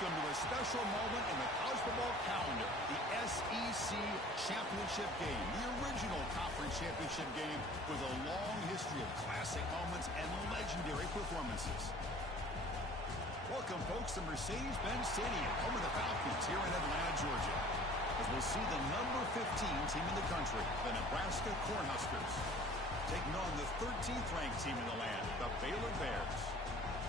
Welcome to a special moment in the college football calendar, the SEC Championship game, the original conference championship game with a long history of classic moments and legendary performances. Welcome, folks, to Mercedes-Benz Stadium, home of the Falcons here in Atlanta, Georgia, as we'll see the number 15 team in the country, the Nebraska Cornhuskers, taking on the 13th ranked team in the land, the Baylor Bears.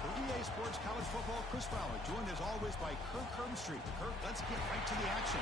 For EA Sports College Football, Chris Fowler, joined as always by Kirk Herbstreit. Kirk, let's get right to the action.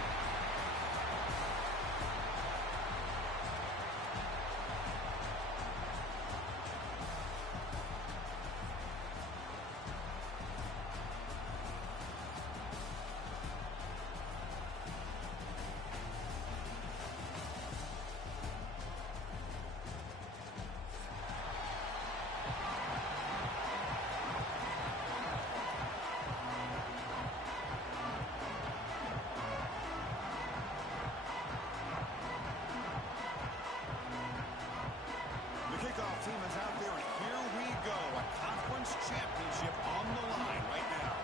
Kickoff team is out there, and here we go. A conference championship on the line right now.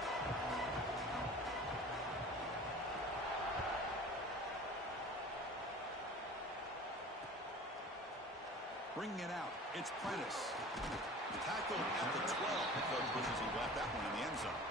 Bringing it out, it's Prentice. Tackled at the 12. The coach wishes he left that one in the end zone.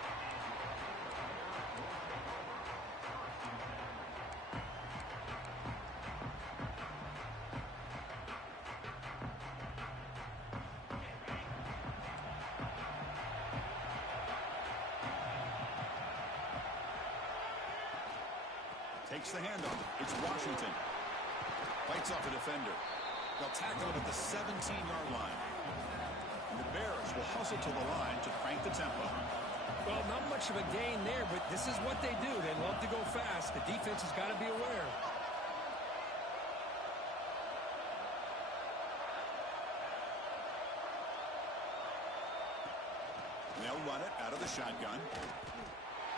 Takes the handoff. It's Washington. Fights off a defender. They'll tackle him at the 17-yard line. And the Bears will hustle to the line to crank the tempo. Well, not much of a gain there, but this is what they do. They love to go fast. The defense has got to be aware. They'll run it out of the shotgun.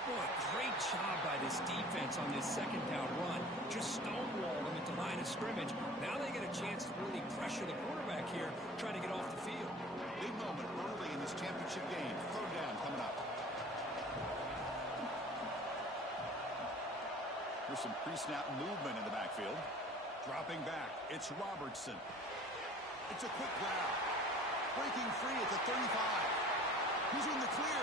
Boy, great job by this defense on this second down run. Just stonewalled them at the line of scrimmage. Now they get a chance to really pressure the quarterback here, trying to get off the field. Big moment early in this championship game. Third down coming up. There's some pre-snap movement in the backfield. Dropping back, it's Robertson. It's a quick grab. Breaking free at the 35. He's in the clear.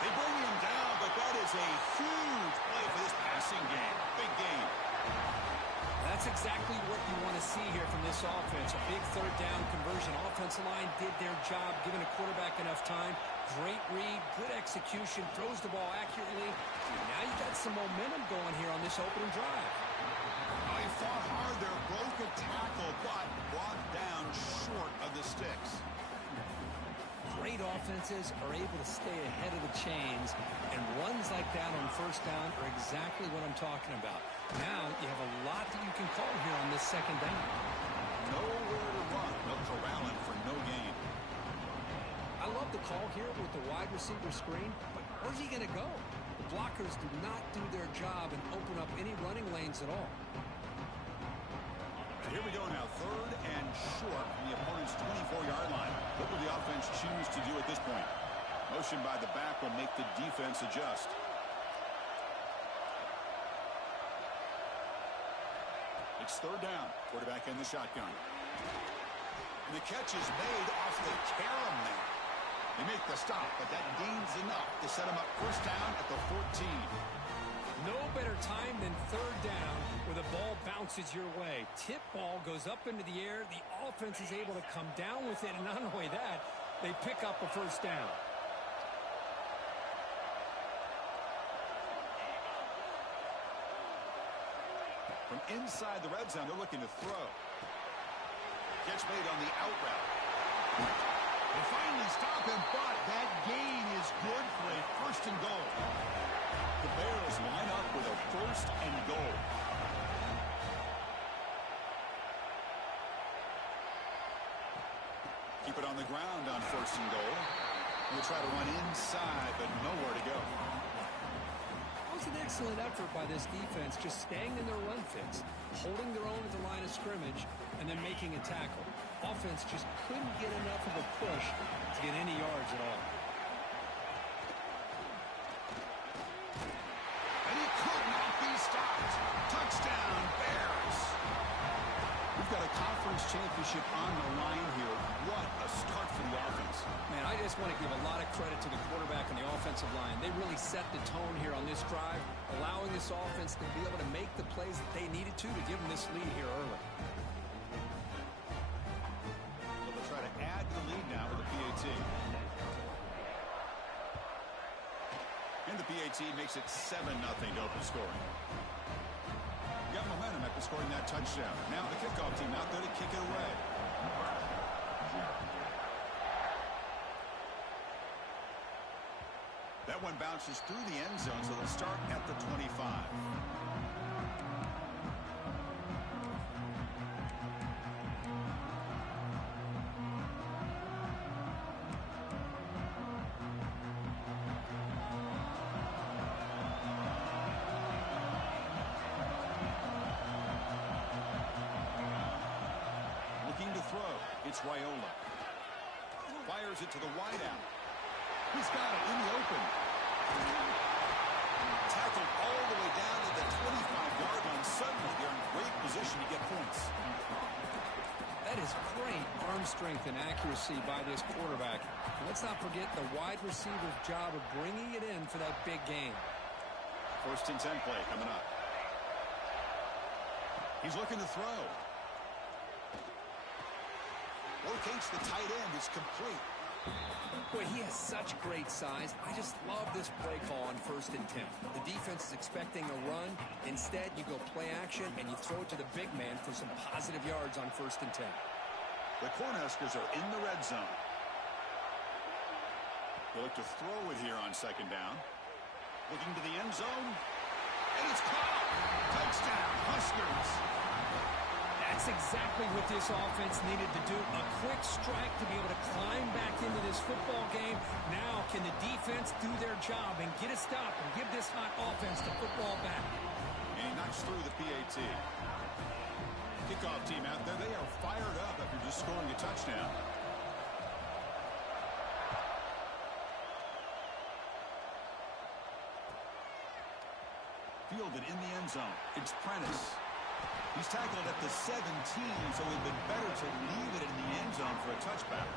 They bring him down, but that is a huge play for this passing game. Big game. That's exactly what you want to see here from this offense. A big third down conversion. Offensive line did their job, giving a quarterback enough time. Great read, good execution, throws the ball accurately. Now you got some momentum going here on this opening drive. He fought hard there, broke a tackle, but brought down short of the sticks. Great offenses are able to stay ahead of the chains, and runs like that on first down are exactly what I'm talking about. Now you have a lot that you can call here on this second down. Nowhere to run. No corralling for no gain. I love the call here with the wide receiver screen, but where's he going to go? The blockers do not do their job and open up any running lanes at all. Here we go now, third and short from the opponent's 24-yard line. What will the offense choose to do at this point? Motion by the back will make the defense adjust. It's third down. Quarterback in the shotgun. And the catch is made off the carom there. They make the stop, but that gains enough to set them up first down at the 14. No better time than third down where the ball bounces your way. Tip ball goes up into the air. The offense is able to come down with it. And not only that, they pick up a first down. From inside the red zone, they're looking to throw. Catch made on the out route. They finally stop him, but that gain is good for a first and goal. The Bears line up with a first and goal. Keep it on the ground on first and goal. We'll try to run inside, but nowhere to go. That was an excellent effort by this defense, just staying in their run fits, holding their own at the line of scrimmage, and then making a tackle. Offense just couldn't get enough of a push to get any yards at all. championship on the line here. What a start for the offense. Man, I just want to give a lot of credit to the quarterback and the offensive line. They really set the tone here on this drive, allowing this offense to be able to make the plays that they needed to give them this lead here early. So they'll try to add to the lead now with the PAT. And the PAT makes it 7-0 to open scoring. Got momentum after scoring that touchdown. Now the kickoff team out there to kick it away. That one bounces through the end zone, so they'll start at the 25. It's Raiola. Fires it to the wideout. He's got it in the open. Tackled all the way down to the 25-yard line. Suddenly, they're in great position to get points. That is great arm strength and accuracy by this quarterback. And let's not forget the wide receiver's job of bringing it in for that big game. 1st and 10 play coming up. He's looking to throw. Locates the tight end. It's complete. Boy, he has such great size. I just love this play call on 1st and 10. The defense is expecting a run. Instead, you go play action, and you throw it to the big man for some positive yards on 1st and 10. The Cornhuskers are in the red zone. They look to throw it here on 2nd down. Looking to the end zone. And it's caught. Touchdown, Huskers. That's exactly what this offense needed to do. A quick strike to be able to climb back into this football game. Now can the defense do their job and get a stop and give this hot offense the football back? And he knocks through the PAT. Kickoff team out there. They are fired up after just scoring a touchdown. Fielded in the end zone. It's Prentice. He's tackled at the 17, so it would have been better to leave it in the end zone for a touchback.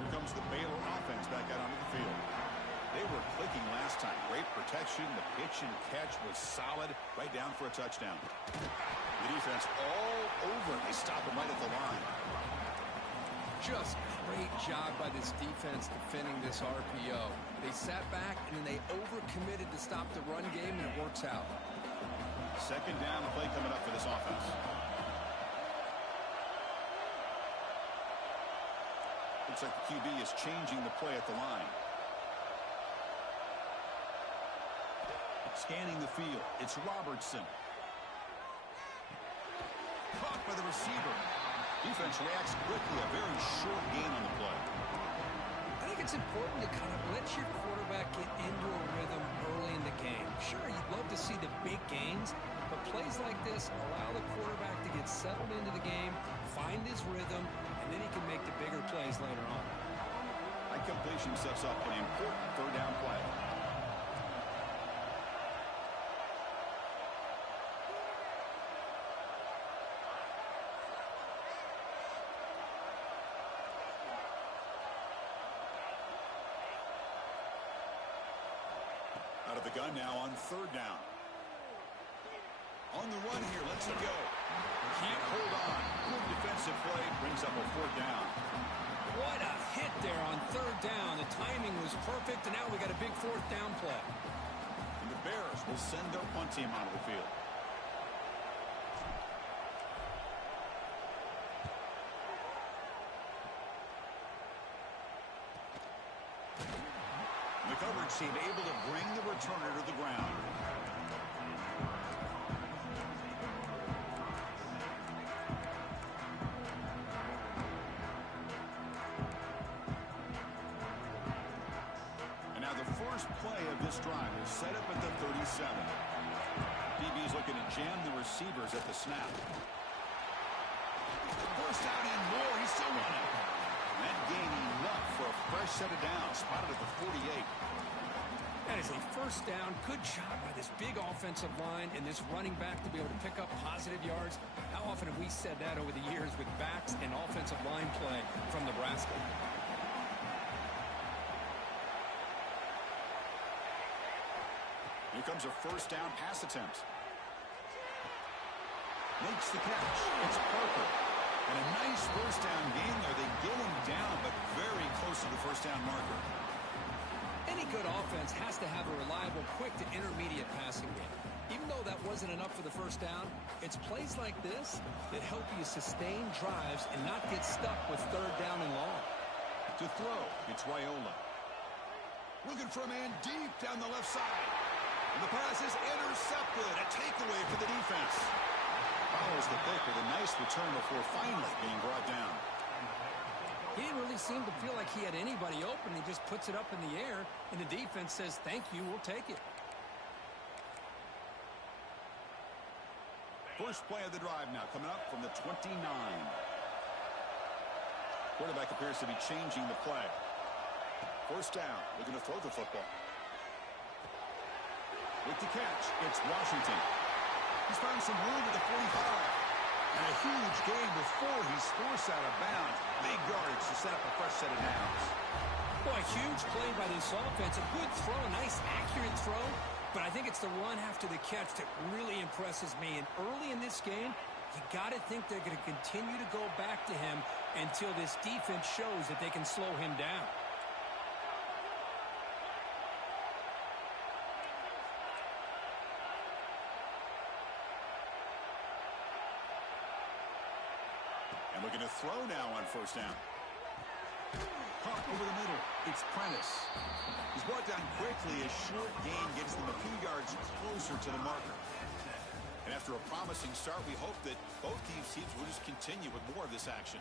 Here comes the Baylor offense back out onto the field. They were clicking last time. Great protection. The pitch and catch was solid. Right down for a touchdown. The defense all over. They stop him right at the line. Just great job by this defense defending this RPO. They sat back, and then they overcommitted to stop the run game, and it works out. 2nd down, the play coming up for this offense. Looks like the QB is changing the play at the line. Scanning the field. It's Robertson. Caught by the receiver. Defense reacts quickly. A very short gain on the play. I think it's important to kind of let your quarterback get into a rhythm early in the game. Sure, you'd love to see the big gains, but plays like this allow the quarterback to get settled into the game, find his rhythm, and then he can make the bigger plays later on. That completion sets up an important 3rd down play. Out of the gun now on 3rd down. On the run here, lets it go. Can't hold on. Good defensive play, brings up a 4th down. What a hit there on 3rd down. The timing was perfect, and now we got a big 4th down play. And the Bears will send their punt team out of the field. The coverage team able to bring the returner to the ground. And now the first play of this drive is set up at the 37. DB's looking to jam the receivers at the snap. First down and more. He's still running. That gain enough for a fresh set of downs. Spotted at the 48. That is a first down. Good job by this big offensive line and this running back to be able to pick up positive yards. How often have we said that over the years with backs and offensive line play from Nebraska? Here comes a first down pass attempt. Makes the catch. It's Parker. And a nice first down game there. They get him down, but very close to the first down marker. Any good offense has to have a reliable, quick to intermediate passing game. Even though that wasn't enough for the first down, it's plays like this that help you sustain drives and not get stuck with third down and long. To throw, it's Raiola. Looking for a man deep down the left side. And the pass is intercepted. A takeaway for the defense. Follows the pick with a nice return before finally being brought down. He didn't really seem to feel like he had anybody open. He just puts it up in the air, and the defense says, thank you, we'll take it. First play of the drive now coming up from the 29. Quarterback appears to be changing the play. First down, looking to throw the football. With the catch, it's Washington. He's found some room at the 45. And a huge gain before he's forced out of bounds. Big yardage to set up a fresh set of downs. Boy, huge play by this offense. A good throw, a nice accurate throw. But I think it's the run after the catch that really impresses me. And early in this game, you got to think they're going to continue to go back to him until this defense shows that they can slow him down. Looking to throw now on first down. Caught over the middle. It's Prentice. He's brought down quickly. A short gain gets them a few yards closer to the marker. And after a promising start, we hope that both these teams will just continue with more of this action.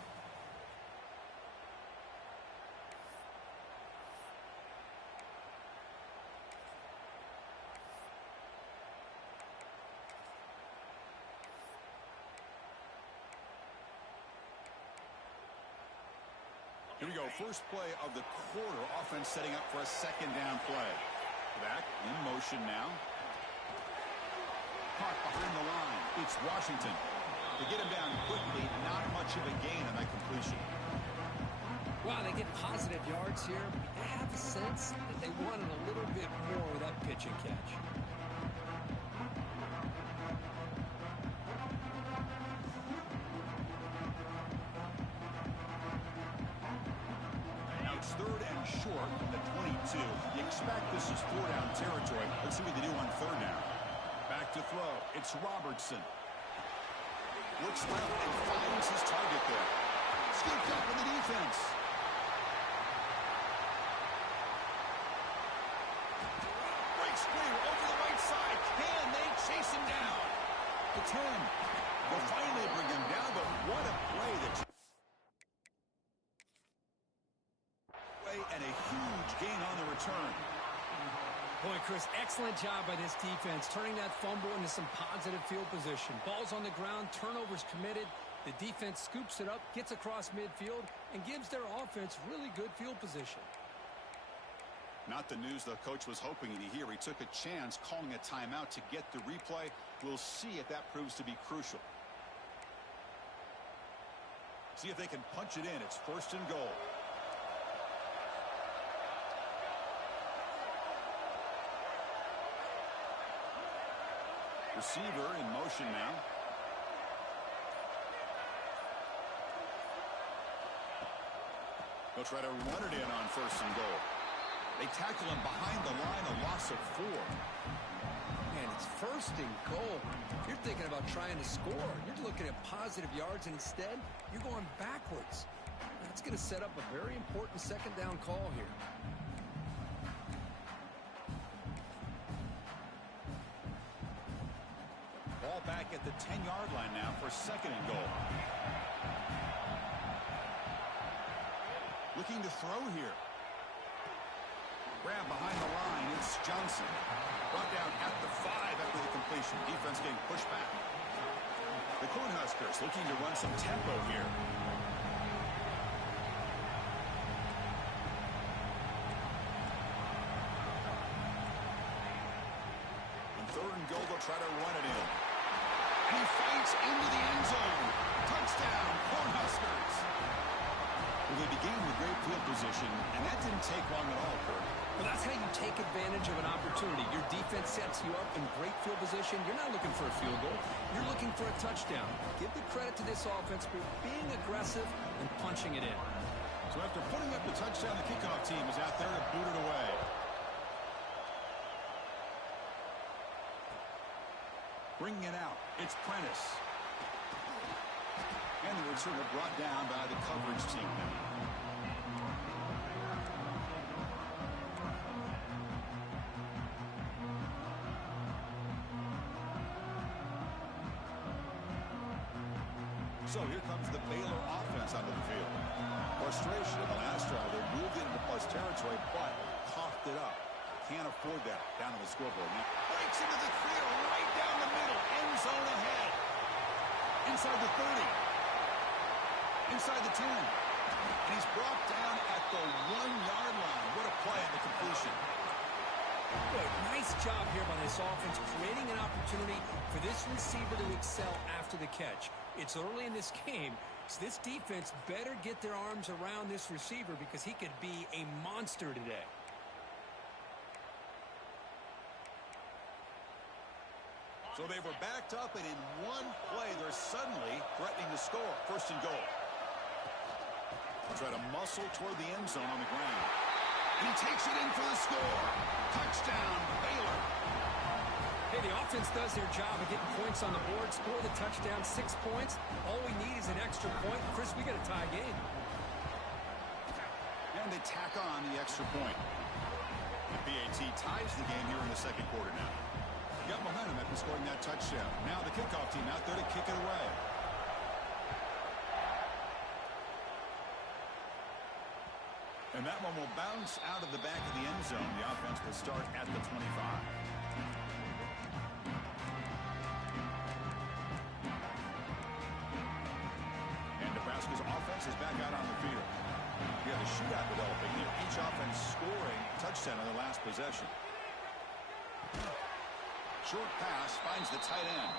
Here we go, first play of the quarter. Offense setting up for a second down play. Back in motion now. Caught behind the line. It's Washington. They get him down quickly. Not much of a gain on that completion. Wow, they get positive yards here. I have a sense that they wanted a little bit more with that pitch and catch. Third and short from the 22. You expect this is four-down territory. Let's see what they do on third down. Back to throw. It's Robertson. Looks left and finds his target there. Scooped up in the defense. Breaks free over the right side. Can they chase him down? The 10. Will finally bring him down, but what a play that... And a huge gain on the return. Boy, Chris, excellent job by this defense, turning that fumble into some positive field position. Ball's on the ground, turnovers committed. The defense scoops it up, gets across midfield, and gives their offense really good field position. Not the news the coach was hoping to hear. He took a chance calling a timeout to get the replay. We'll see if that proves to be crucial. See if they can punch it in. It's first and goal. Receiver in motion now. They'll try to run it in on first and goal. They tackle him behind the line, a loss of 4. Man, it's first and goal. You're thinking about trying to score. You're looking at positive yards, and instead, you're going backwards. That's going to set up a very important second down call here. Ball back at the 10-yard line now for second and goal. Looking to throw here. Grab behind the line. It's Johnson. Brought down at the 5 after the completion. Defense getting pushed back. The Cornhuskers looking to run some tempo here. position, and that didn't take long at all, Kurt. Well, that's how you take advantage of an opportunity. Your defense sets you up in great field position. You're not looking for a field goal. You're looking for a touchdown. Give the credit to this offense for being aggressive and punching it in. So after putting up the touchdown, the kickoff team is out there to boot it away. Bringing it out, it's Prentice. And the returner brought down by the coverage team now. So here comes the Baylor offense onto the field. Frustration in the last drive. They moved it into plus territory, but coughed it up. Can't afford that down on the scoreboard. Now breaks into the clear right down the middle. End zone ahead. Inside the 30. Inside the 10. And he's brought down at the 1-yard line. What a play on the completion. Good. Nice job here by this offense, creating an opportunity for this receiver to excel after the catch. It's early in this game, so this defense better get their arms around this receiver because he could be a monster today. So they were backed up, and in one play, they're suddenly threatening to score. First and goal. They'll try to muscle toward the end zone on the ground. And he takes it in for the score. Touchdown, Baylor. Hey, the offense does their job of getting points on the board, score the touchdown, 6 points. All we need is an extra point. Chris, we got a tie game. And they tack on the extra point. The BAT ties the game here in the second quarter now. Got momentum after scoring that touchdown. Now the kickoff team out there to kick it away. And that one will bounce out of the back of the end zone. The offense will start at the 25. And Nebraska's offense is back out on the field. We have a shootout developing here. Each offense scoring a touchdown on their last possession. Short pass finds the tight end.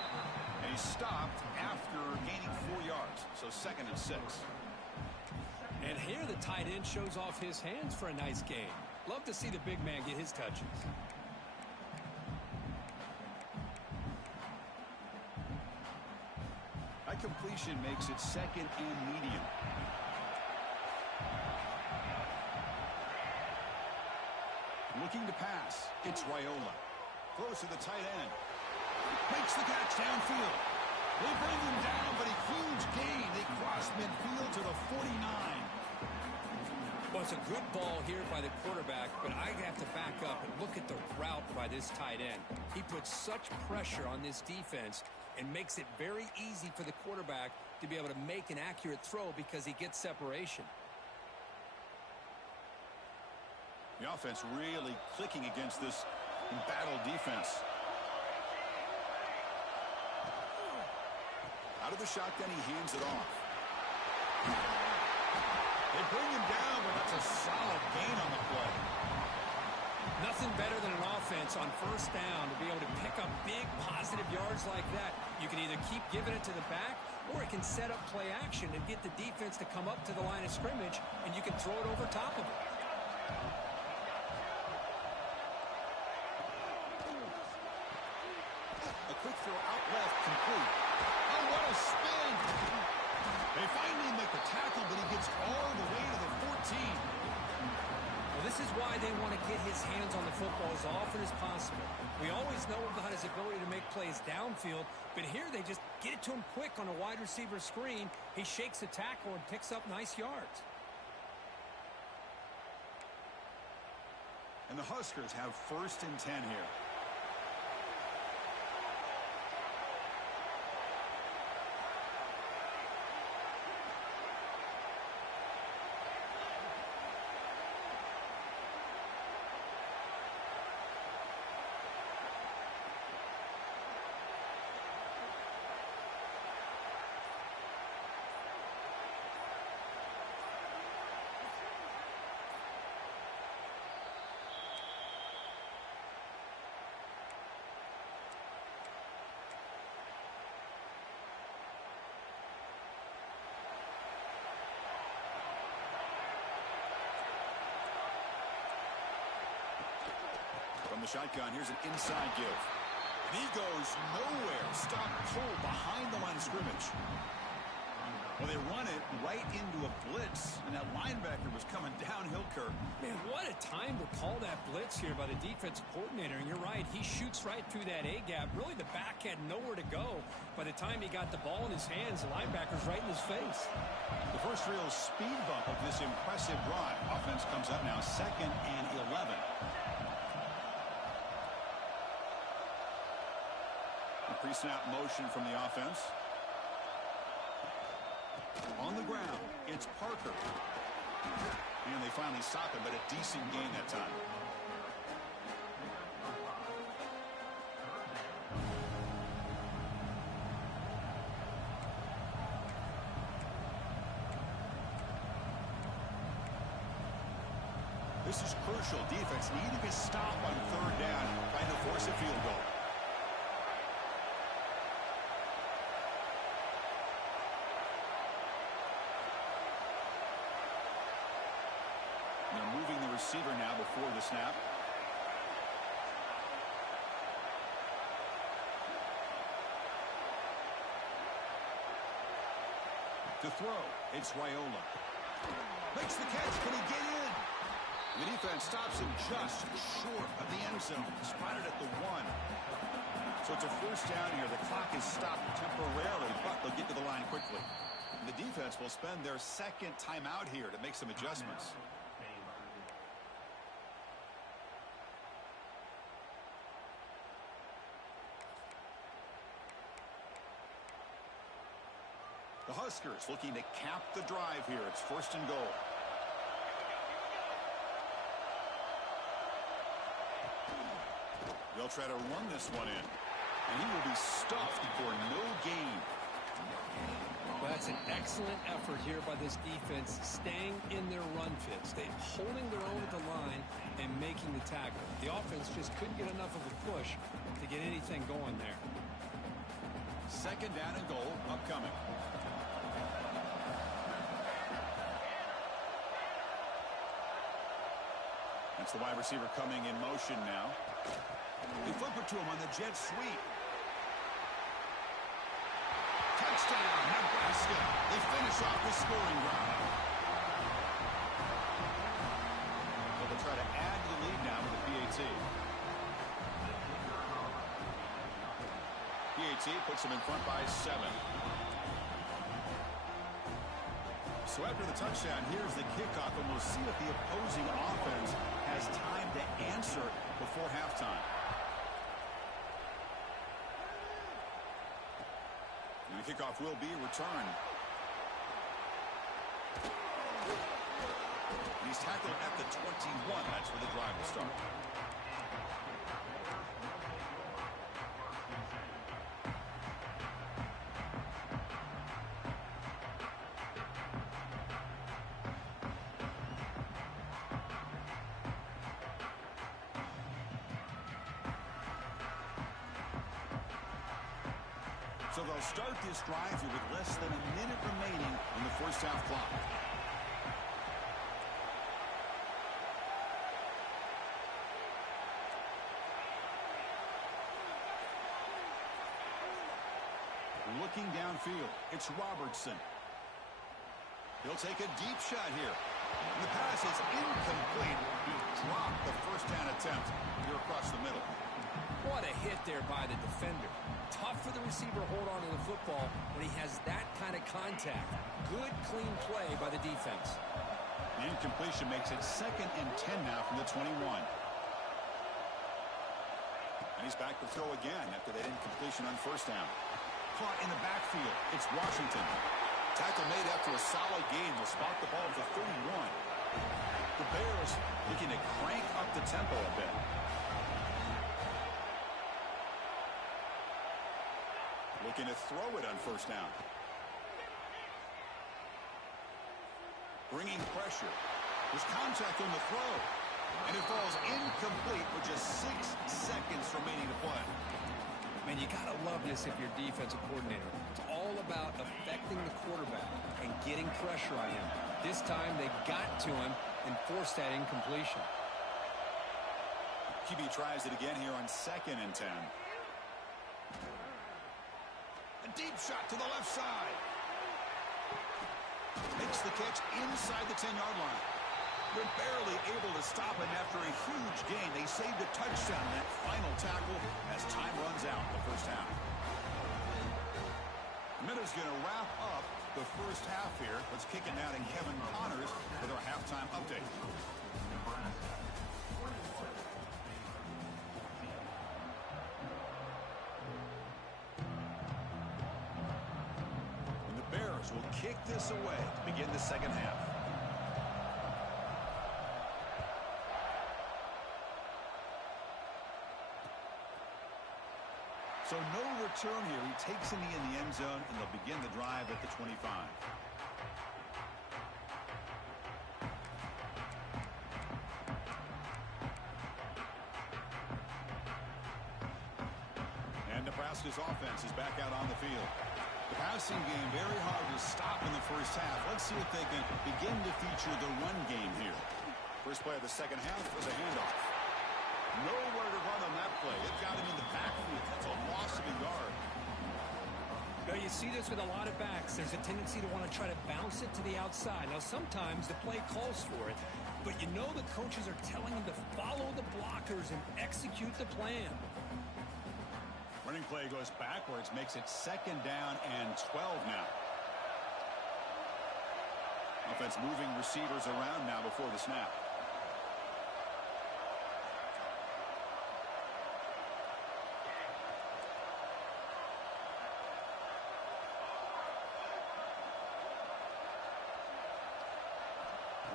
And he's stopped after gaining 4 yards. So 2nd and 6. And here the tight end shows off his hands for a nice gain. Love to see the big man get his touches. That completion makes it 2nd and medium. Looking to pass. It's Raiola. Throws to the tight end. Makes the catch downfield. They bring him down, but a huge gain. They cross midfield to the 49. Well, it's a good ball here by the quarterback, but I have to back up and look at the route by this tight end. He puts such pressure on this defense and makes it very easy for the quarterback to be able to make an accurate throw because he gets separation. The offense really clicking against this embattled defense. Out of the shotgun, he hands it off. They bring him down, but that's a solid gain on the play. Nothing better than an offense on first down to be able to pick up big positive yards like that. You can either keep giving it to the back, or it can set up play action and get the defense to come up to the line of scrimmage, and you can throw it over top of it. A quick throw out left, complete. Oh, what a spin! They finally make the tackle, but he gets all the way to the 14. Well, this is why they want to get his hands on the football as often as possible. We always know about his ability to make plays downfield, but here they just get it to him quick on a wide receiver screen. He shakes the tackle and picks up nice yards. And the Huskers have 1st and 10 here. From the shotgun, here's an inside give. And he goes nowhere. Stop cold behind the line of scrimmage. Well, they run it right into a blitz, and that linebacker was coming downhill, Kirk. Man, what a time to call that blitz here by the defensive coordinator. And you're right, he shoots right through that A-gap. Really, the back had nowhere to go. By the time he got the ball in his hands, the linebacker's right in his face. The first real speed bump of this impressive drive. Offense comes up now, 2nd and 11. A pre-snap motion from the offense. On the ground, it's Parker. And they finally stop him, but a decent gain that time. This is crucial. Defense needing a stop on 3rd down, trying to force a field goal. They're moving the receiver now before the snap. To throw, it's Raiola. Makes the catch. Can he get in? The defense stops him just short of the end zone. Spotted at the 1. So it's a 1st down here. The clock is stopped temporarily, but they'll get to the line quickly. And the defense will spend their 2nd timeout here to make some adjustments. The Huskers looking to cap the drive here. It's 1st and goal. They'll try to run this one in. And he will be stuffed for no gain. Well, that's an excellent effort here by this defense, staying in their run fits. They're holding their own at the line and making the tackle. The offense just couldn't get enough of a push to get anything going there. 2nd down and goal upcoming. That's the wide receiver coming in motion now. They flip it to him on the jet sweep. Touchdown, Nebraska. They finish off the scoring drive. Well, they'll try to add to the lead now with the PAT. PAT puts them in front by 7. So after the touchdown, here's the kickoff, and we'll see if the opposing offense has time to answer before halftime. And the kickoff will be returned. And he's tackled at the 21. That's where the drive will start. So they'll start this drive here with less than a minute remaining in the 1st half clock. Looking downfield, it's Robertson. He'll take a deep shot here. And the pass is incomplete. He dropped the 1st down attempt here across the middle. What a hit there by the defender. Tough for the receiver to hold on to the football when he has that kind of contact. Good, clean play by the defense. The incompletion makes it 2nd and 10 now from the 21. And he's back to throw again after that incompletion on 1st down. Caught in the backfield. It's Washington. Tackle made after a solid gain. They'll spot the ball at the 31. The Bears looking to crank up the tempo a bit. Looking to throw it on 1st down. Bringing pressure. There's contact on the throw. And it falls incomplete with just 6 seconds remaining to play. Man, you got to love this if you're a defensive coordinator. It's all about affecting the quarterback and getting pressure on him. This time they got to him and forced that incompletion. QB tries it again here on 2nd and 10. A deep shot to the left side. Makes the catch inside the 10-yard line. They're barely able to stop him after a huge gain. They saved a touchdown in that final tackle as time runs out in the first half. Minutes going to wrap up the first half here. Let's kick it now to Kevin Connors with our halftime update. And the Bears will kick this away to begin the second half. So no return here. He takes a knee in the end zone, and they'll begin the drive at the 25. And Nebraska's offense is back out on the field. The passing game very hard to stop in the first half. Let's see if they can begin to feature the run game here. First play of the second half is a handoff. Nowhere to run on that play. It got him in the backfield. That's a loss of a yard. Now, you see this with a lot of backs. There's a tendency to want to try to bounce it to the outside. Now, sometimes the play calls for it, but you know the coaches are telling him to follow the blockers and execute the plan. Running play goes backwards, makes it 2nd down and 12 now. Offense moving receivers around now before the snap.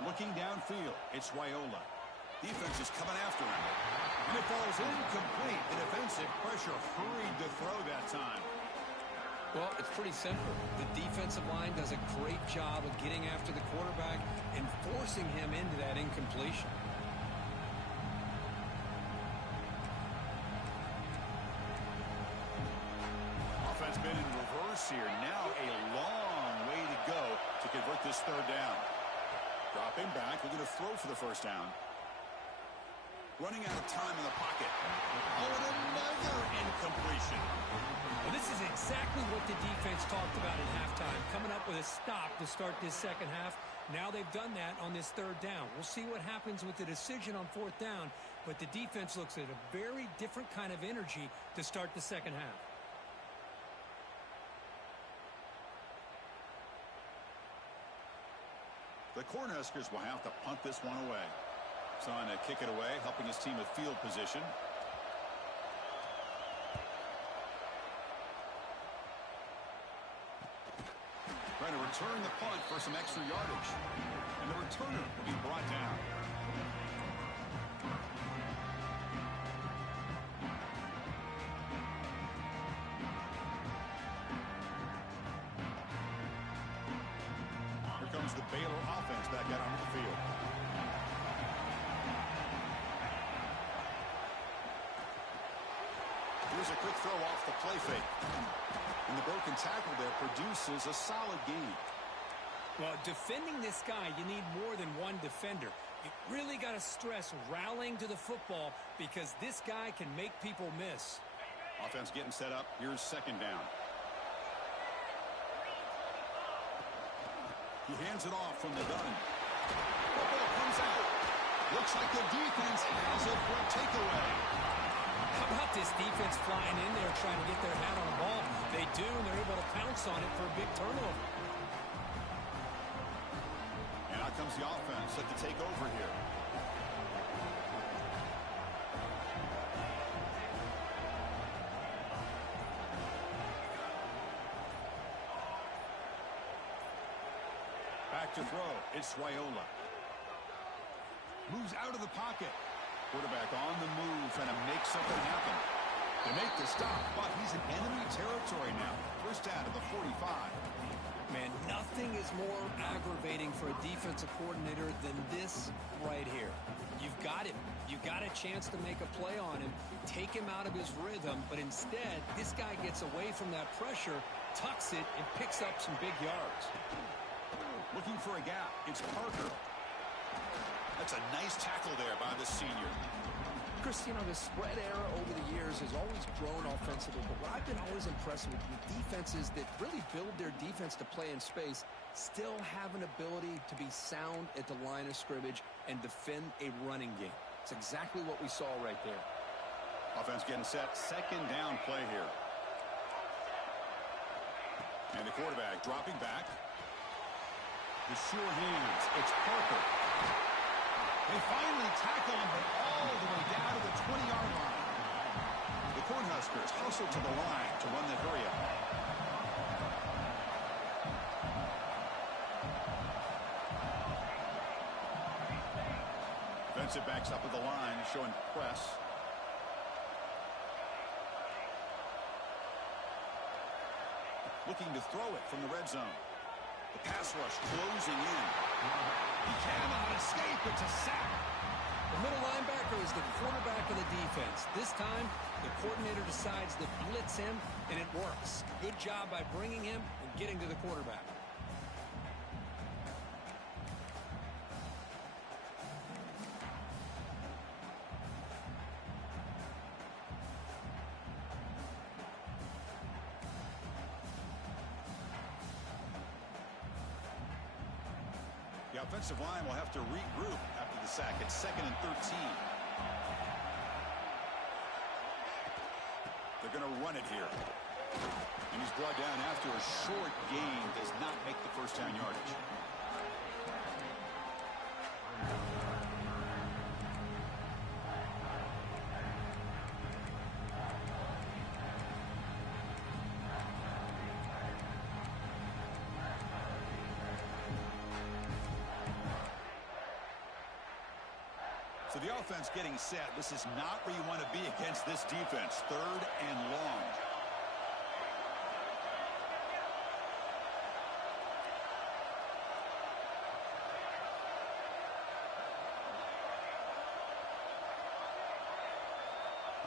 Looking downfield, it's Raiola. Defense is coming after him. And it falls incomplete. The defensive pressure hurried to throw that time. Well, it's pretty simple. The defensive line does a great job of getting after the quarterback and forcing him into that incompletion. Offense been in reverse here. Now a long way to go to convert this 3rd down. Dropping back, looking to throw for the first down. Running out of time in the pocket. Oh, and another incompletion. Well, this is exactly what the defense talked about at halftime, coming up with a stop to start this second half. Now they've done that on this 3rd down. We'll see what happens with the decision on 4th down, but the defense looks at a very different kind of energy to start the second half. The Cornhuskers will have to punt this one away. Trying to kick it away, helping his team with field position. Trying to return the punt for some extra yardage. And the returner will be brought down. Here comes the Baylor offense back out onto the field. Here's a quick throw off the play fake. And the broken tackle there produces a solid gain. Well, defending this guy, you need more than one defender. You really got to stress rallying to the football because this guy can make people miss. Offense getting set up. Here's 2nd down. He hands it off from the gun. The ball comes out. Looks like the defense has it for a takeaway. How about this defense flying in there trying to get their hat on the ball? They do, and they're able to pounce on it for a big turnover. And out comes the offense set to take over here. Back to throw. It's Raiola. Moves out of the pocket. Quarterback on the move, trying to make something happen. They make the stop, but he's in enemy territory now. First down to the 45. Man, nothing is more aggravating for a defensive coordinator than this right here. You've got him. You've got a chance to make a play on him, take him out of his rhythm, but instead, this guy gets away from that pressure, tucks it, and picks up some big yards. Looking for a gap. It's Parker. That's a nice tackle there by the senior. Chris, you know, the spread era over the years has always grown offensively, but what I've been always impressed with defenses that really build their defense to play in space still have an ability to be sound at the line of scrimmage and defend a running game. It's exactly what we saw right there. Offense getting set. Second down play here. And the quarterback dropping back. The sure hands. It's Parker. They finally tackle him, but all the way down to the 20-yard line. The Cornhuskers hustle to the line to run the hurry-up. Defensive backs up at the line, showing press. Looking to throw it from the red zone. The pass rush closing in. He cannot escape. It's a sack. The middle linebacker is the quarterback of the defense. This time, the coordinator decides to blitz him, and it works. Good job by bringing him and getting to the quarterback. The offensive line will have to regroup after the sack. It's 2nd and 13. They're going to run it here. And he's brought down after a short gain. Does not make the first down yardage. So the offense getting set. This is not where you want to be against this defense. 3rd and long.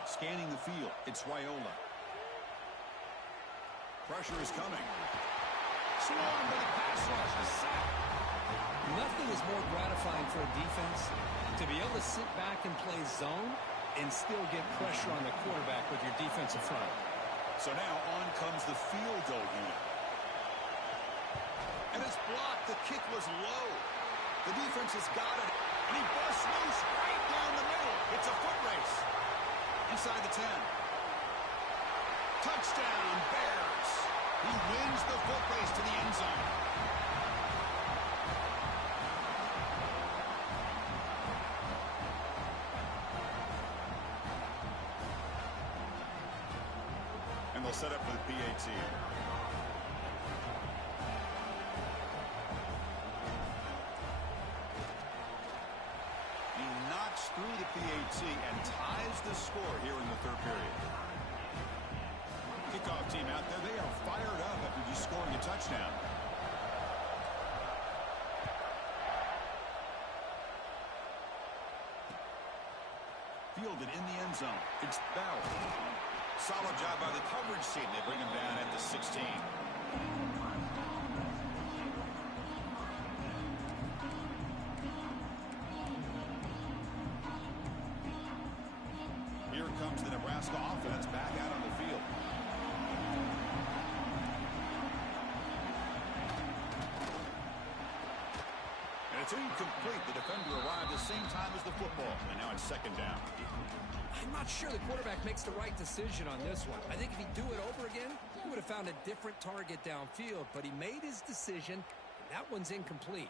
Scanning the field. It's Raiola. Pressure is coming. Swarmed by the pass rush. A sack. Nothing is more gratifying for a defense to be able to sit back and play zone and still get pressure on the quarterback with your defensive front. So now on comes the field goal unit. And it's blocked. The kick was low. The defense has got it. And he busts loose right down the middle. It's a foot race. Inside the 10. Touchdown, Bears. He wins the foot race to the end zone. And they'll set up for the PAT. He knocks through the PAT and ties the score here in the 3rd period. Kickoff team out there, they are fired up after just scoring a touchdown. Fielded in the end zone. It's Bell. Solid job by the coverage team. They bring him down at the 16. Here comes the Nebraska offense back out on the field. And it's incomplete. The defender arrived the same time as the football. And now it's 2nd down. I'm not sure the quarterback makes the right decision on this one. I think if he'd do it over again, he would have found a different target downfield. But he made his decision, and that one's incomplete.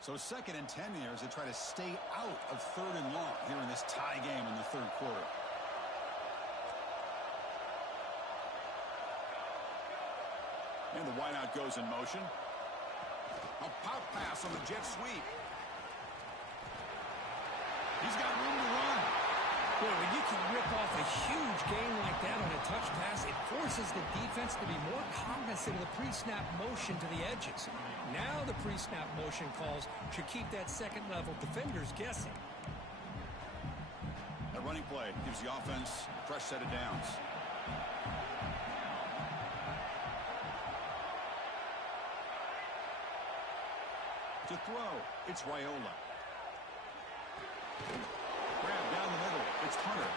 So 2nd and 10 here as they try to stay out of 3rd and long here in this tie game in the 3rd quarter. And the wideout goes in motion. A pop pass on the jet sweep. He's got room to run. Boy, when you can rip off a huge gain like that on a touch pass, it forces the defense to be more cognizant of the pre-snap motion to the edges. Now the pre-snap motion calls should keep that second-level defenders guessing. That running play gives the offense a fresh set of downs. throw. It's Raiola. Grab down the middle. It's Hunter.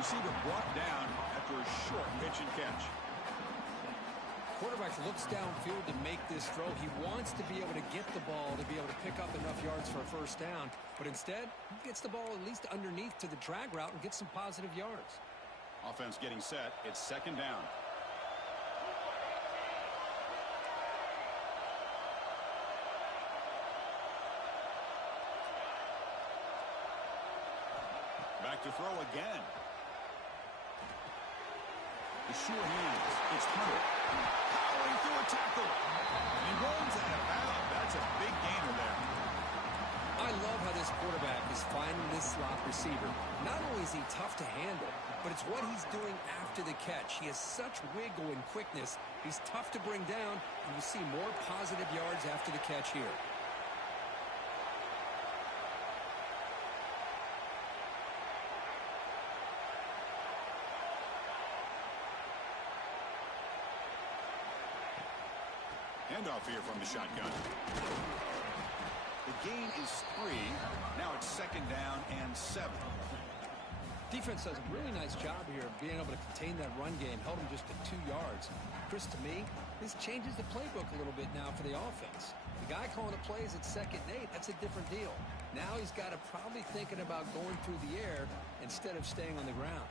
Receiver brought down after a short pitch and catch. Quarterback looks downfield to make this throw. He wants to be able to get the ball to be able to pick up enough yards for a first down. But instead, he gets the ball at least underneath to the drag route and gets some positive yards. Offense getting set. It's second down. Back to throw again. The sure hands. It's Hunter. Powering through a tackle. And he runs out of bounds. That's a big gainer there. I love how this quarterback is finding this slot receiver. Not only is he tough to handle, but it's what he's doing after the catch. He has such wiggle and quickness. He's tough to bring down, and you see more positive yards after the catch here. Handoff here from the shotgun. The gain is 3. Now it's second down and 7. Defense does a really nice job here of being able to contain that run game. Held him just at 2 yards. Chris, to me, this changes the playbook a little bit now for the offense. The guy calling the plays at 2nd and 8, that's a different deal. Now he's got to probably thinking about going through the air instead of staying on the ground.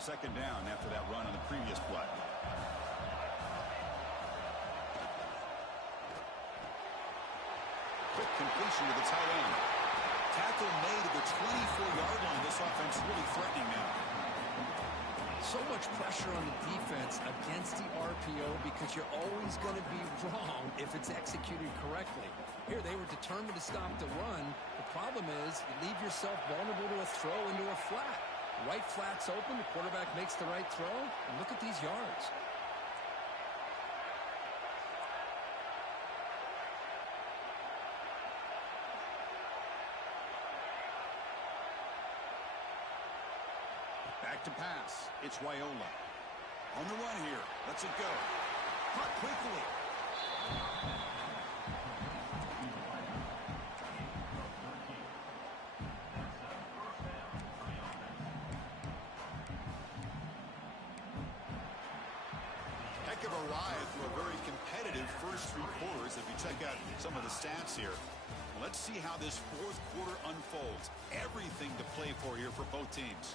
Second down after that run on the previous play. Quick completion to the tight end. Tackle made at the 24-yard line. This offense is really threatening now. So much pressure on the defense against the RPO because you're always going to be wrong if it's executed correctly. Here, they were determined to stop the run. The problem is you leave yourself vulnerable to a throw into a flat. Right flat's open. The quarterback makes the right throw. And look at these yards. Back to pass. It's Raiola. On the run here. Lets it go. Caught quickly. Heck of a ride through a very competitive first 3 quarters if you check out some of the stats here. Let's see how this 4th quarter unfolds. Everything to play for here for both teams.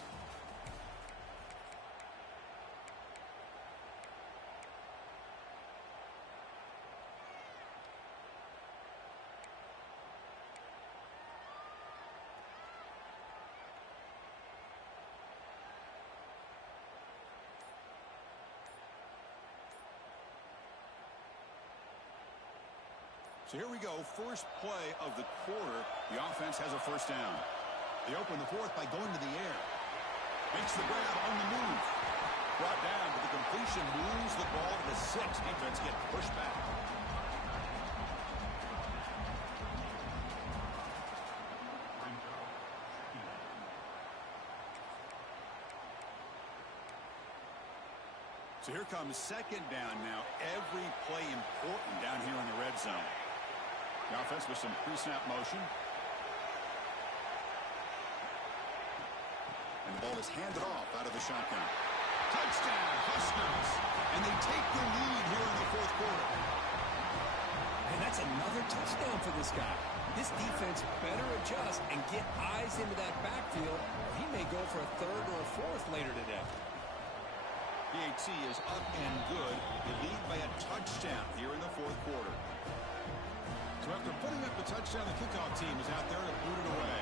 So here we go, first play of the quarter. The offense has a first down. They open the 4th by going to the air. Makes the grab on the move. Brought down, but the completion moves the ball to the 6. Defense getting pushed back. So here comes second down now. Every play important down here in the red zone. The offense with some pre-snap motion. And the ball is handed off out of the shotgun. Touchdown, Huskers. And they take the lead here in the 4th quarter. And that's another touchdown for this guy. This defense better adjust and get eyes into that backfield, or he may go for a 3rd or a 4th later today. PAT is up and good. They lead by a touchdown here in the 4th quarter. So after putting up the touchdown, the kickoff team is out there to boot it away.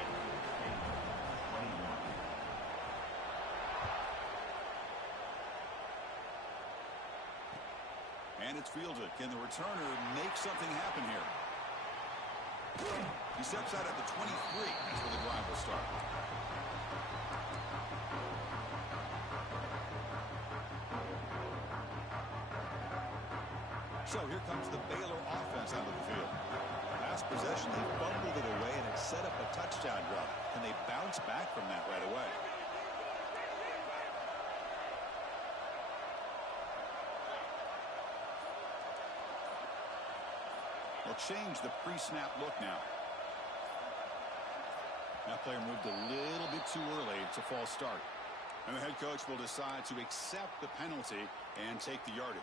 And it's fielded. Can the returner make something happen here? He steps out at the 23. That's where the drive will start. So here comes the Baylor offense out of the field. Last possession, they fumbled it away, and it set up a touchdown drive. Can they bounce back from that right away? Well, They'll change the pre-snap look now. That player moved a little bit too early. It's a false start. And the head coach will decide to accept the penalty and take the yardage.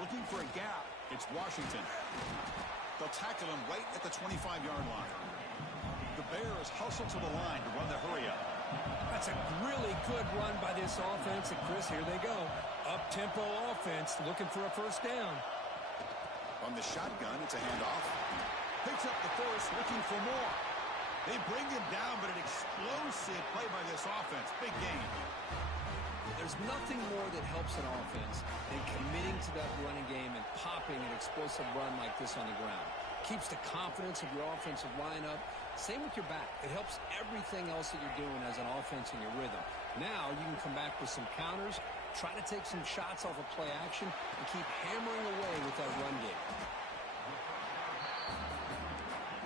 Looking for a gap. It's Washington. They'll tackle him right at the 25-yard line. The Bears hustle to the line to run the hurry-up. That's a really good run by this offense. And, Chris, here they go. Up-tempo offense looking for a first down. On the shotgun, it's a handoff. Picks up the first, looking for more. They bring him down, but an explosive play by this offense. Big gain. There's nothing more that helps an offense than committing to that running game and popping an explosive run like this on the ground. Keeps the confidence of your offensive lineup. Same with your back. It helps everything else that you're doing as an offense in your rhythm. Now you can come back with some counters, try to take some shots off of play action, and keep hammering away with that run game.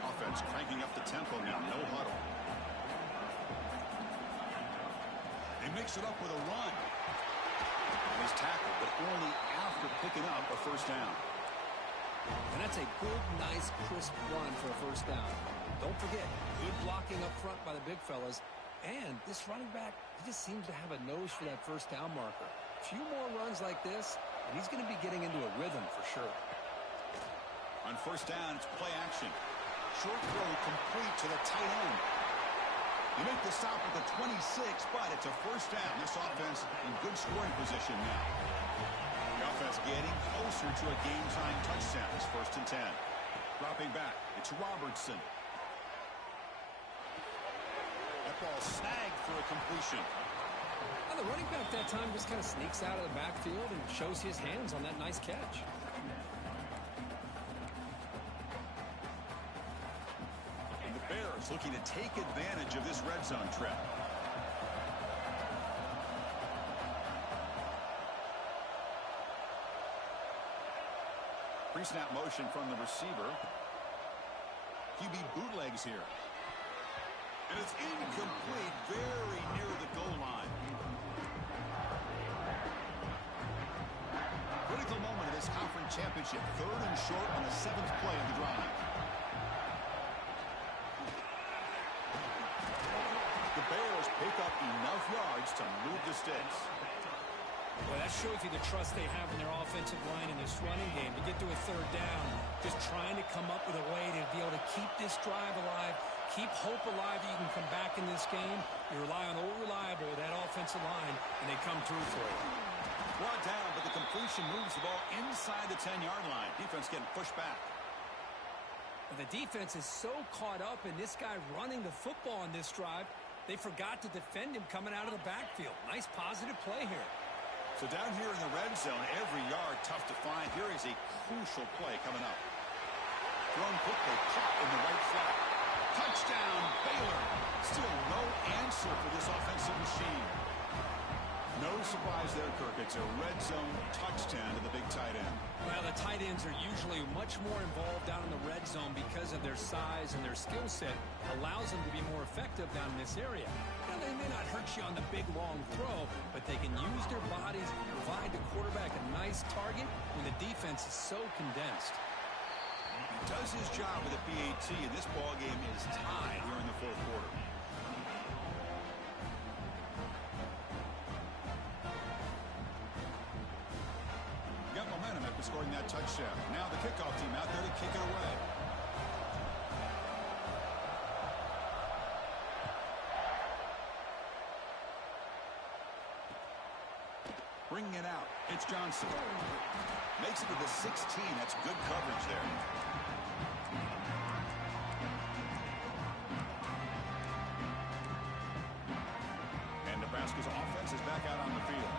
Offense cranking up the tempo now. No huddle. They mix it up with a run. And he's tackled, but only after picking up a first down. And that's a good, nice, crisp run for a first down. Don't forget, good blocking up front by the big fellas. And this running back, he just seems to have a nose for that first down marker. A few more runs like this, and he's going to be getting into a rhythm for sure. On first down, it's play action. Short throw complete to the tight end. They make the stop at the 26, but it's a first down. This offense in good scoring position now. The offense getting closer to a game-tying touchdown. It's 1st and 10. Dropping back, it's Robertson. That ball snagged for a completion. Well, the running back that time just kind of sneaks out of the backfield and shows his hands on that nice catch. And the Bears looking to take advantage of this red zone trip. Pre-snap motion from the receiver. QB bootlegs here. And it's incomplete, very near the goal line. Critical moment of this conference championship. 3rd and short on the 7th play of the drive. The Bears pick up enough yards to move the sticks. Well, that shows you the trust they have in their offensive line in this running game to get to a 3rd down. Just trying to come up with a way to be able to keep this drive alive, keep hope alive that you can come back in this game. You rely on old reliable, that offensive line, and they come through for you. Brought down, but the completion moves the ball inside the 10-yard line. Defense getting pushed back. The defense is so caught up in this guy running the football on this drive, they forgot to defend him coming out of the backfield. Nice positive play here. So down here in the red zone, every yard tough to find. Here is a crucial play coming up. Thrown quickly, caught in the right flat. Touchdown, Baylor. Still no answer for this offensive machine. No surprise there, Kirk. It's a red zone touchdown to the big tight end. Well, the tight ends are usually much more involved down in the red zone because of their size and their skill set. Allows them to be more effective down in this area. Now, they may not hurt you on the big, long throw, but they can use their bodies to provide the quarterback a nice target when the defense is so condensed. He does his job with a PAT, and this ball game is tied here in the 4th quarter. Got momentum after scoring that touchdown. Now the kickoff team out there to kick it away. Bringing it out, it's Johnson. Makes it to the 16. That's good coverage there. And Nebraska's offense is back out on the field.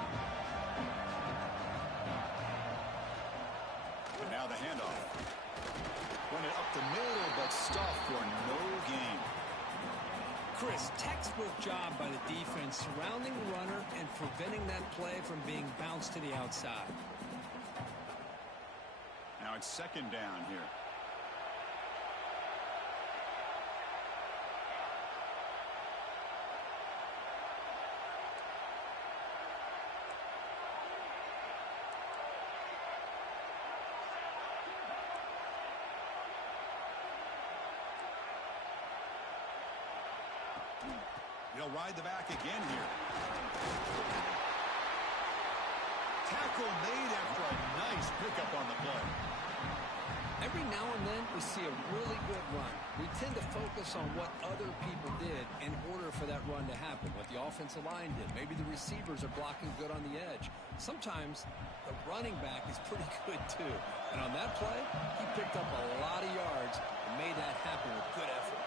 And now the handoff. Went it up the middle, but stuffed for no gain. Chris, textbook job by the defense surrounding the runner and preventing that play from being bounced to the outside. Now it's 2nd down here. He'll ride the back again here. Tackle made after a nice pickup on the play. Every now and then we see a really good run. We tend to focus on what other people did in order for that run to happen, what the offensive line did. Maybe the receivers are blocking good on the edge. Sometimes the running back is pretty good too. And on that play, he picked up a lot of yards and made that happen with good effort.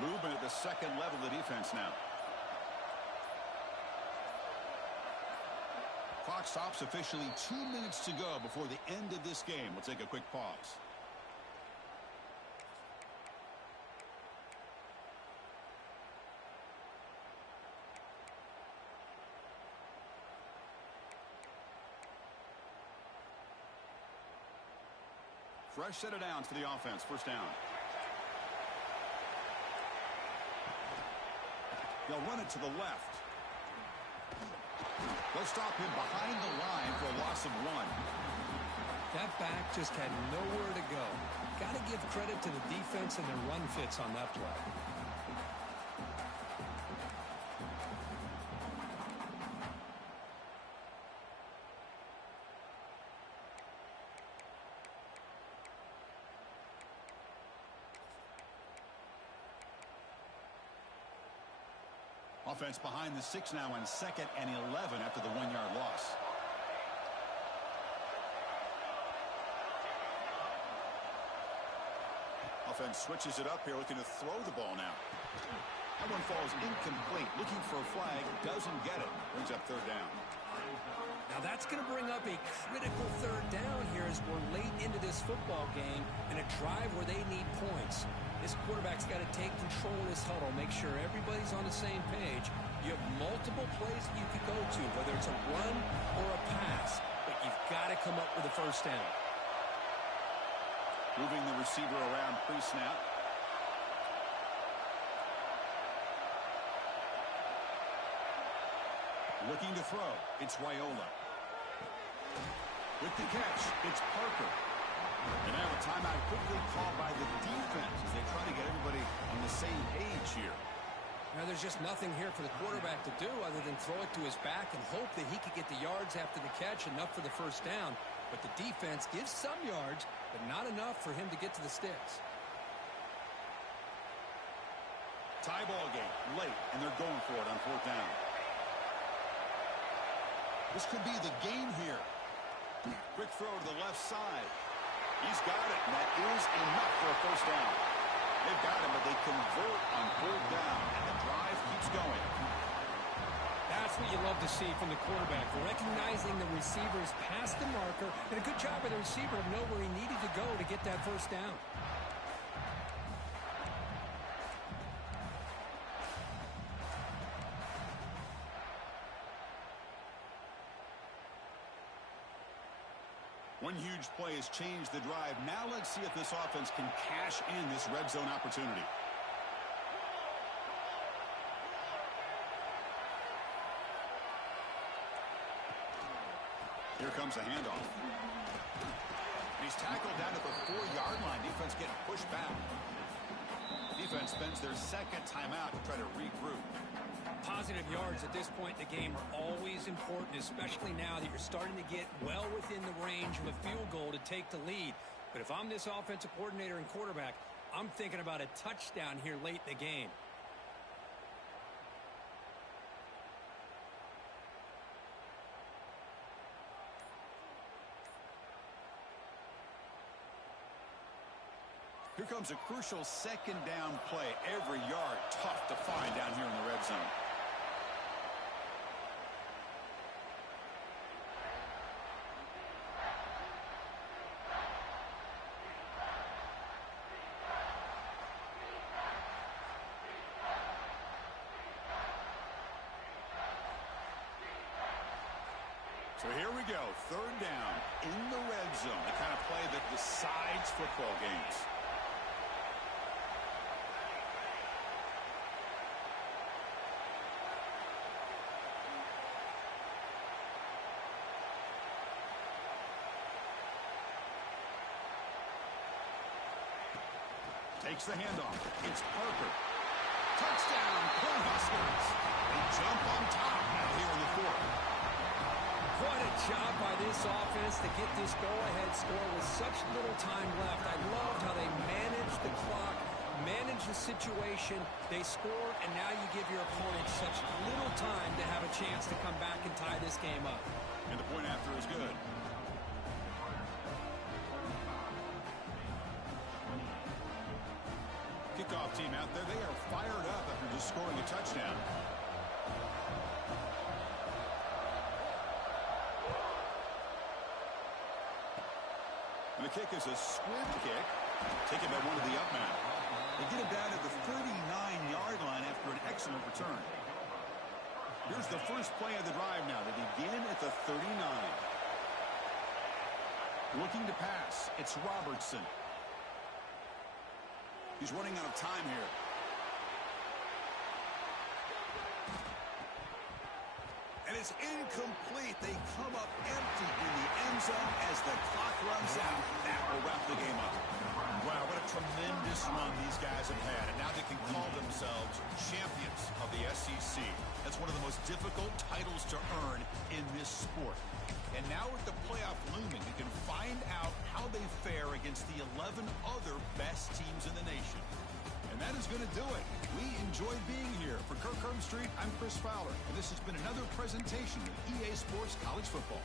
Movement at the second level of the defense now. Clock stops officially 2 minutes to go before the end of this game. We'll take a quick pause. Fresh set of downs for the offense. First down. They'll run it to the left. They'll stop him behind the line for a loss of 1. That back just had nowhere to go. Got to give credit to the defense and their run fits on that play. Offense behind the 6 now on 2nd and 11 after the 1-yard loss. Offense switches it up here, looking to throw the ball now. That one falls incomplete. Looking for a flag, doesn't get it. Brings up 3rd down. Now that's going to bring up a critical 3rd down here as we're late into this football game in a drive where they need points. This quarterback's got to take control of this huddle, make sure everybody's on the same page. You have multiple plays that you could go to, whether it's a run or a pass, but you've got to come up with a 1st down. Moving the receiver around pre-snap. Looking to throw. It's Raiola. With the catch, it's Parker. And now a timeout quickly called by the defense as they try to get everybody on the same page here. Now there's just nothing here for the quarterback to do other than throw it to his back and hope that he could get the yards after the catch, enough for the 1st down. But the defense gives some yards, but not enough for him to get to the sticks. Tie ball game, late, and they're going for it on 4th down. This could be the game here. Quick throw to the left side. He's got it, and that is enough for a 1st down. They've got him, but they convert on 4th down, and the drive keeps going. That's what you love to see from the quarterback, recognizing the receivers past the marker, and a good job by the receiver to know where he needed to go to get that 1st down. One huge play has changed the drive. Now let's see if this offense can cash in this red zone opportunity. Here comes a handoff. And he's tackled down at the 4-yard line. Defense getting pushed back. Defense spends their 2nd timeout to try to regroup. Positive yards at this point in the game are always important, especially now that you're starting to get well within the range of a field goal to take the lead. But if I'm this offensive coordinator and quarterback, I'm thinking about a touchdown here late in the game. Here comes a crucial 2nd down play. Every yard tough to find down here in the red zone. So here we go, 3rd down in the red zone, the kind of play that decides football games. Takes the handoff. It's Parker. Touchdown, Cornhuskers. They jump on top now here in the fourth. What a job by this offense to get this go-ahead score with such little time left. I loved how they managed the clock, managed the situation. They scored, and now you give your opponent such little time to have a chance to come back and tie this game up. And the point after is good. Kickoff team out there. They are fired up after just scoring a touchdown. And the kick is a swift kick, taken by one of the up men. They get him down at the 39-yard line after an excellent return. Here's the first play of the drive now. They begin at the 39. Looking to pass. It's Robertson. He's running out of time here. And it's incomplete. They come up empty in the end zone as the clock runs out. That will wrap the game up. Wow, what a tremendous run these guys have had. And now they can call themselves champions of the SEC. That's one of the most difficult titles to earn in this sport. And now with the playoff looming, we can find out how they fare against the 11 other best teams in the nation. And that is going to do it. We enjoyed being here. For Kirk Street, I'm Chris Fowler, and this has been another presentation of EA Sports College Football.